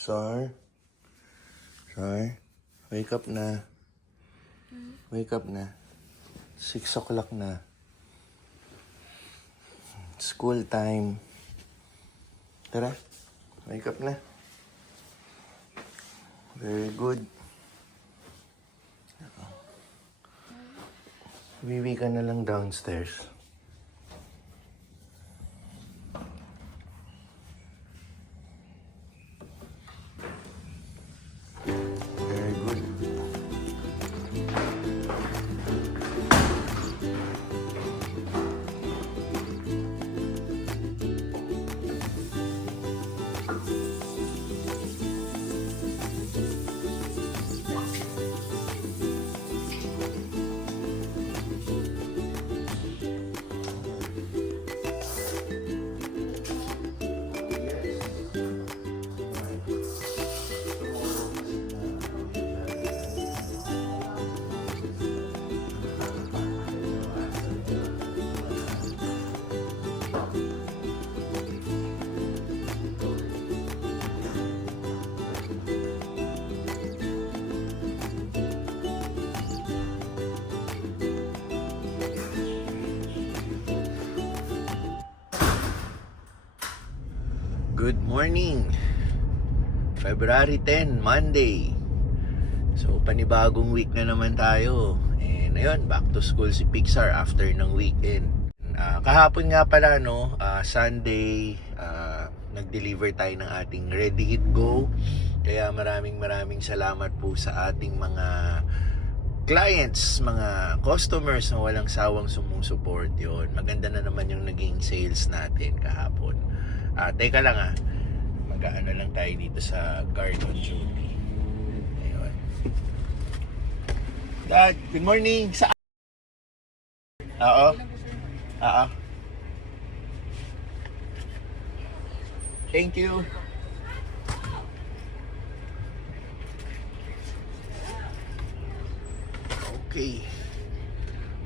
Sar? Sar? Wake up na. Wake up na. 6 o'clock na. School time. Tara, wake up na. Very good. Wiwi ka na lang downstairs. Very good. Good morning! February 10, Monday. So, panibagong week na naman tayo. And ayun, back to school si Pixar after ng weekend. Kahapon nga pala, no, Sunday, nag-deliver tayo ng ating Ready Hit Go. Kaya maraming salamat po sa ating mga clients, mga customers na walang sawang sumusuport yon. Maganda na naman yung naging sales natin kahapon. Teka lang mag-aano lang tayo dito sa guard on duty. Ayun. Dad, good morning! Oo. Thank you. Okay.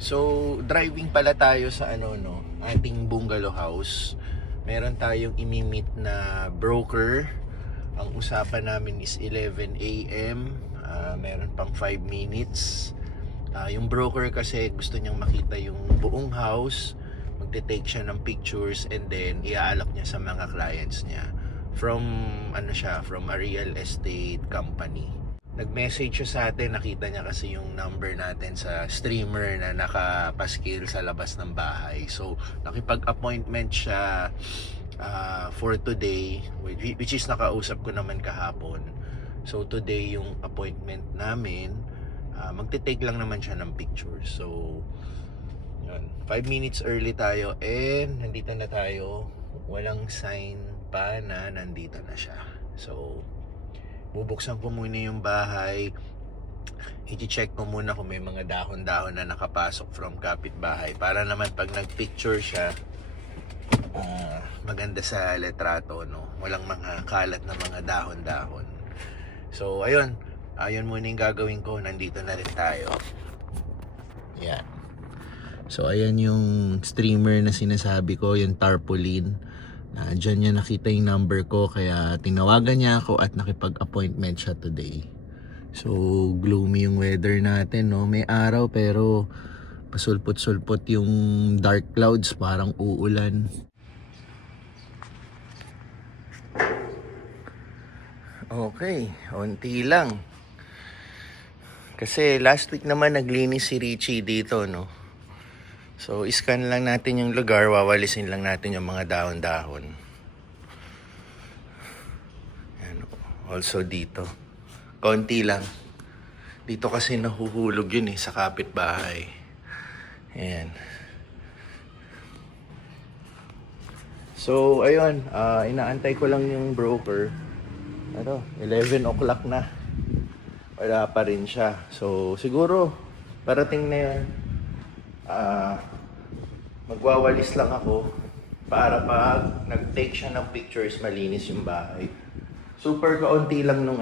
So, driving pala tayo sa ating bungalow house. Meron tayong imi-meet na broker. Ang usapan namin is 11 a.m. Meron pang 5 minutes. Yung broker kasi gusto niyang makita yung buong house. Magte-take siya ng pictures and then iaalok niya sa mga clients niya. From a real estate company. Nag-message siya sa atin, nakita niya kasi yung number natin sa streamer na nakapaskil sa labas ng bahay. So, nakipag-appointment siya for today, which is nakausap ko naman kahapon. So, today yung appointment namin, magte-take lang naman siya ng pictures. So, yun, 5 minutes early tayo and nandito na tayo. Walang sign pa na nandito na siya. So, bubuksan ko muna yung bahay. I-check ko muna kung may mga dahon-dahon na nakapasok from kapitbahay para naman pag nagpicture siya, maganda sa letrato, no? Walang mga kalat na mga dahon-dahon. So, ayun muna yung gagawin ko. Nandito na rin tayo. Yan. So, ayan yung streamer na sinasabi ko, yung tarpaulin. Diyan niya nakita yung number ko kaya tinawagan niya ako at nakipag-appointment siya today. So, gloomy yung weather natin, no? May araw pero pasulpot-sulpot yung dark clouds, parang uulan. Okay, onti lang. Kasi last week naman naglinis si Richie dito, no? So, iscan lang natin yung lugar, wawalisin lang natin yung mga dahon-dahon. Also dito. Konti lang. Dito kasi nahuhulog yun sa kapitbahay. Ayan. So, ayun. Inaantay ko lang yung broker. 11 o'clock na. Wala pa rin siya. So, siguro, parating na yun. Magwawalis lang ako para pag nag-take siya ng pictures, malinis yung bahay. Super kaunti lang nung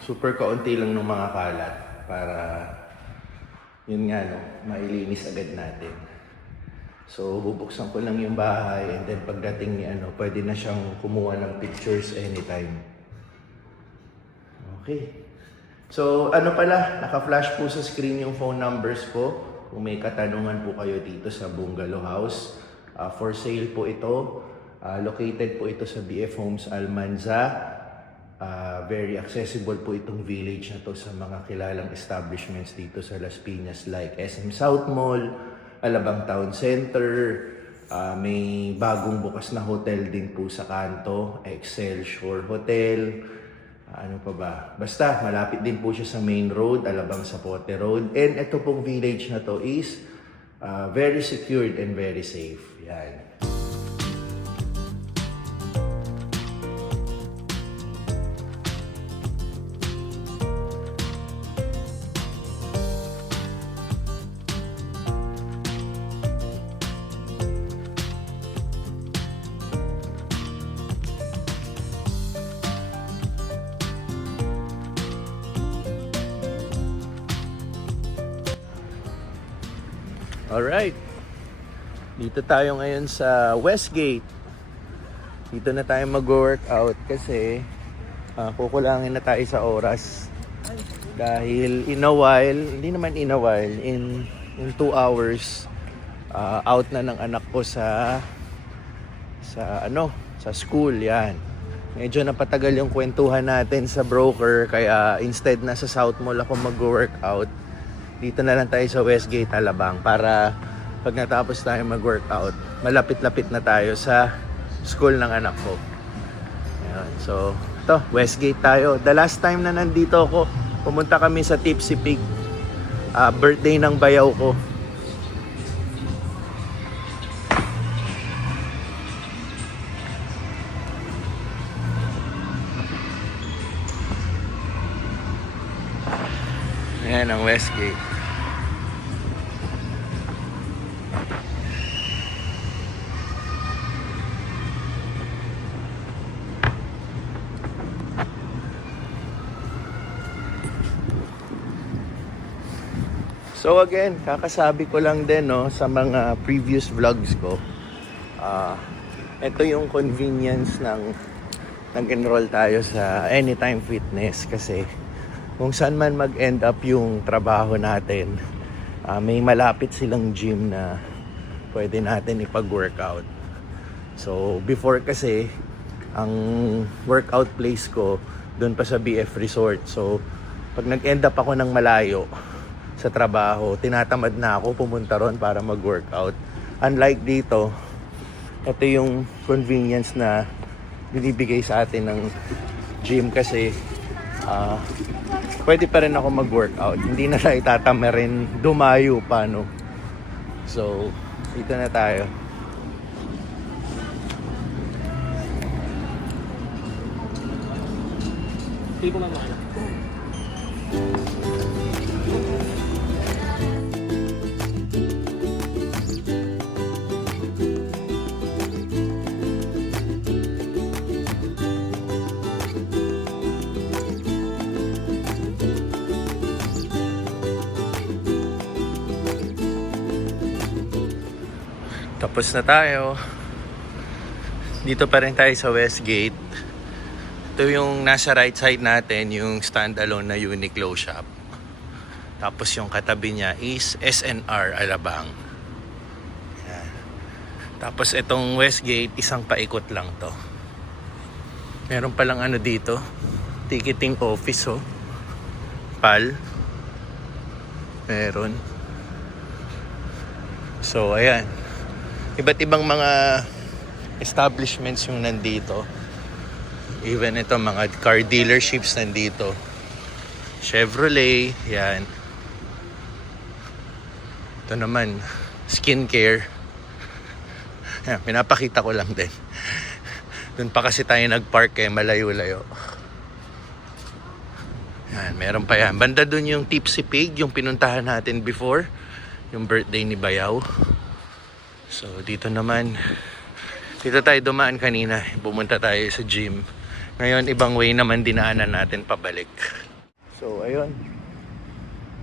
super kaunti lang nung mga kalat para yun nga, no, mailinis agad natin. So, bubuksan ko lang yung bahay and then pagdating ni pwede na siyang kumuha ng pictures anytime. Okay. So, pala, naka-flash po sa screen yung phone numbers ko. Kung may katanungan po kayo dito sa Bungalow House. For sale po ito. Located po ito sa BF Homes Almanza. Very accessible po itong village na to sa mga kilalang establishments dito sa Las Piñas like SM South Mall, Alabang Town Center, may bagong bukas na hotel din po sa kanto, Excelsior Hotel, ano pa ba? Basta, malapit din po siya sa main road, Alabang Zapote Road. And ito pong village na to is very secured and very safe. Yan. Alright, dito tayo ngayon sa Westgate. Dito na tayo mag-workout kasi kukulangin na tayo sa oras. Dahil in a while, hindi naman in a while, in 2 hours, out na ng anak ko sa school, yan. Medyo napatagal yung kwentuhan natin sa broker, kaya instead na sa South Mall ako mag-workout, dito na lang tayo sa Westgate, Alabang, para pag natapos tayo mag-workout, malapit-lapit na tayo sa school ng anak ko. Ayan. So, ito, Westgate tayo. The last time na nandito ako, pumunta kami sa Tipsy Pig. Birthday ng bayaw ko. Ayan ang Westgate. So again, kakasabi ko lang din sa mga previous vlogs ko. Ito yung convenience ng nag-enroll tayo sa Anytime Fitness kasi kung saan man mag-end up yung trabaho natin, may malapit silang gym na pwede natin ipag-workout. So before kasi, ang workout place ko doon pa sa BF Resort. So pag nag-end up ako ng malayo sa trabaho, tinatamad na ako pumunta ron para mag-workout. Unlike dito, ito yung convenience na binibigay sa atin ng gym kasi pwede pa rin ako mag-workout. Hindi na lang itatama rin dumayo pa, no? So, dito na tayo. Hindi ko mamana. Tapos na tayo. Dito pa rin tayo sa Westgate. Ito yung nasa right side natin, yung standalone na Uniqlo shop. Tapos yung katabi niya is SNR Alabang. Yan. Tapos itong Westgate, isang paikot lang to. Meron palang dito, ticketing office, PAL. Meron. So ayan, iba't ibang mga establishments yung nandito. Even ito, mga car dealerships nandito. Chevrolet, yan. Ito naman, skincare. Yan, pinapakita ko lang din. Doon pa kasi tayo nag-park malayo-layo. Yan, meron pa yan. Banda doon yung Tipsy Pig, yung pinuntahan natin before. Yung birthday ni Bayaw. So, dito naman, dito tayo dumaan kanina. Pumunta tayo sa gym. Ngayon, ibang way naman dinaanan natin pabalik. So, ayun.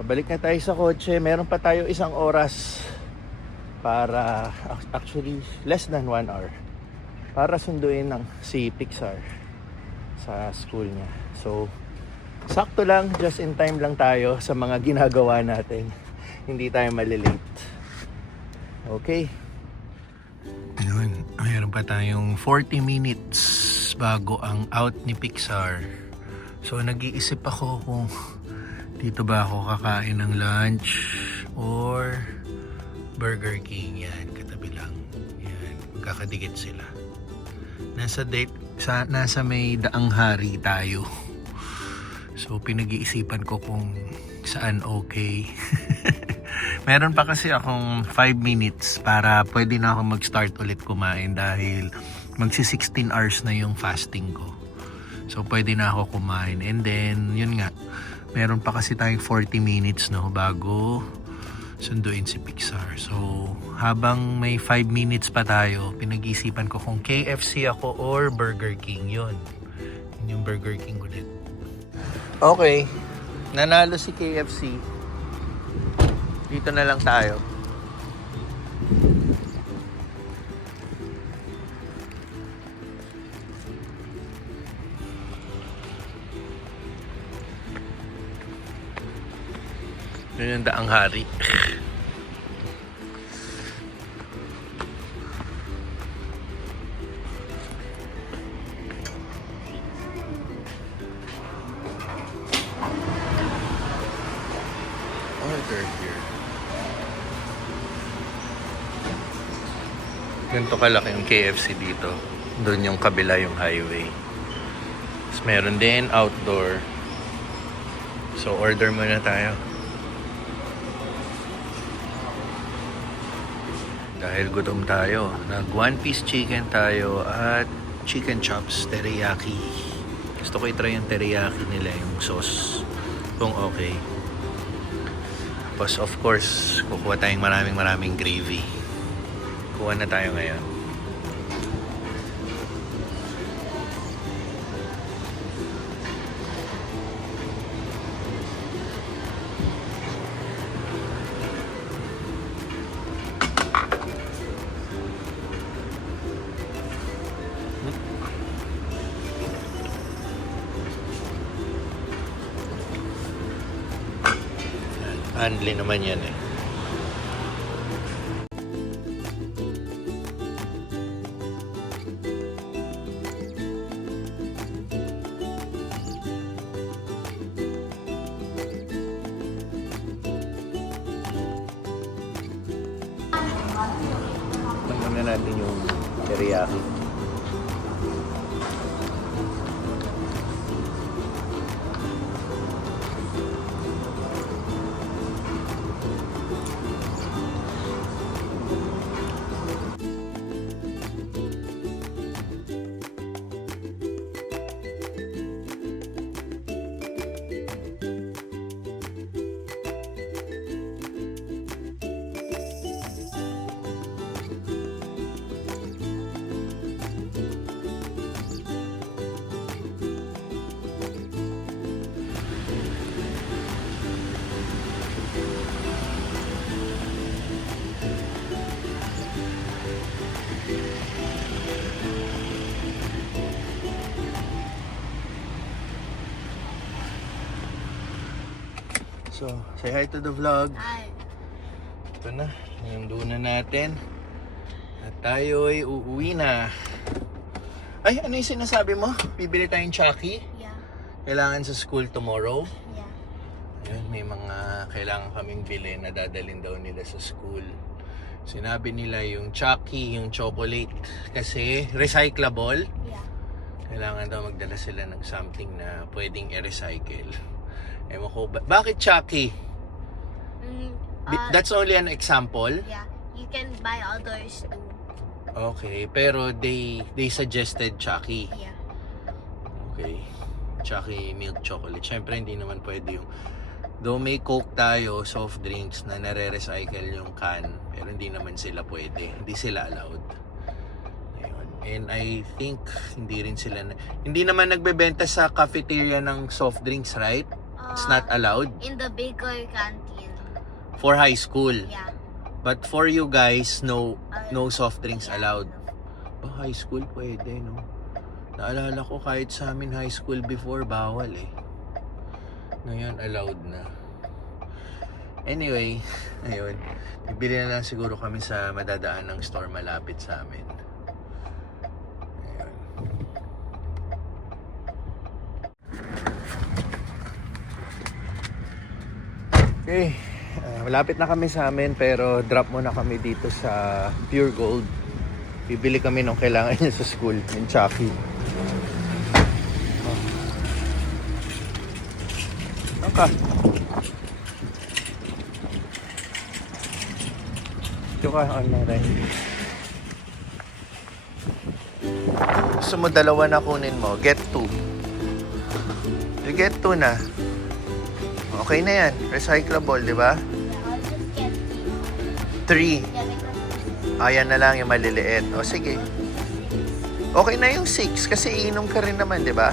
Pabalik na tayo sa kotse. Meron pa tayo 1 oras para actually less than 1 hour para sunduin ng si Pixar sa school niya. So sakto lang, just in time lang tayo sa mga ginagawa natin. Hindi tayo malilate. Okay. Ayun, mayroon pa tayong 40 minutes bago ang out ni Pixar. So nag-iisip ako kung dito ba ako kakain ng lunch or Burger King. Yan, katabi lang. Yan, kakadikit sila. Nasa may daang hari tayo. So pinag-iisipan ko kung saan okay. Meron pa kasi akong 5 minutes para pwede na ako mag-start ulit kumain dahil magsi 16 hours na yung fasting ko. So pwede na ako kumain. And then, yun nga, meron pa kasi tayong 40 minutes no, bago sunduin si Pixar. So habang may 5 minutes pa tayo, pinag-isipan ko kung KFC ako or Burger King. Yun yung Burger King ulit. Okay, nanalo si KFC. Dito na lang tayo. Yun yung daang hari. Order here. Ganito kalaki yung KFC dito. Doon yung kabila yung highway. Tapos meron din outdoor. So order muna tayo. Dahil gutom tayo. Nag one piece chicken tayo at chicken chops teriyaki. Gusto ko i-try yung teriyaki nila, yung sauce. Kung okay. Tapos of course, kukuha tayong maraming gravy. Kuha na tayo ngayon. Handle naman yan eh. Tingnan natin yung teriyaki. So, say hi to the vlog. Hi. Ito na, yung duna natin. At tayo'y uuwi na. Ay, ano yung sinasabi mo? Bibili tayong Chucky? Yeah. Kailangan sa school tomorrow. Yeah. Ayun, may mga kailangan kaming bilhin na dadalhin daw nila sa school. Sinabi nila yung Chucky, yung chocolate. Kasi recyclable. Yeah. Kailangan daw magdala sila ng something na pwedeng i-recycle. Ewan ko, bakit Chucky? That's only an example? Yeah. You can buy others too. Okay, pero they suggested Chucky. Yeah. Okay. Chucky milk chocolate. Siyempre hindi naman pwede yung though may Coke tayo, soft drinks na nare-recycle yung can, pero hindi naman sila pwede. Hindi sila allowed. Ayun. And I think hindi naman nagbebenta sa cafeteria ng soft drinks, right? It's not allowed In the bigger canteen. for high school. Yeah. But for you guys, no soft drinks allowed. High school pwede, no? Naalala ko kahit sa amin high school before, bawal eh. Ngayon, allowed na. Anyway, ayun. Bibili na lang siguro kami sa madadaan ng store malapit sa amin. Ayun. Okay. Malapit na kami sa amin pero drop muna kami dito sa Pure Gold. Bibili kami nung kailangan niya sa school, yung Chucky. Okay. Ito ka, ano rin. Gusto mo dalawa na kunin mo, get 2. You get 2 na. Okay na yan, recyclable, di ba? I'll just get 3. yeah, because Ayan na lang yung maliliit. O sige. Okay na yung 6 kasi iinom ka rin naman, di ba?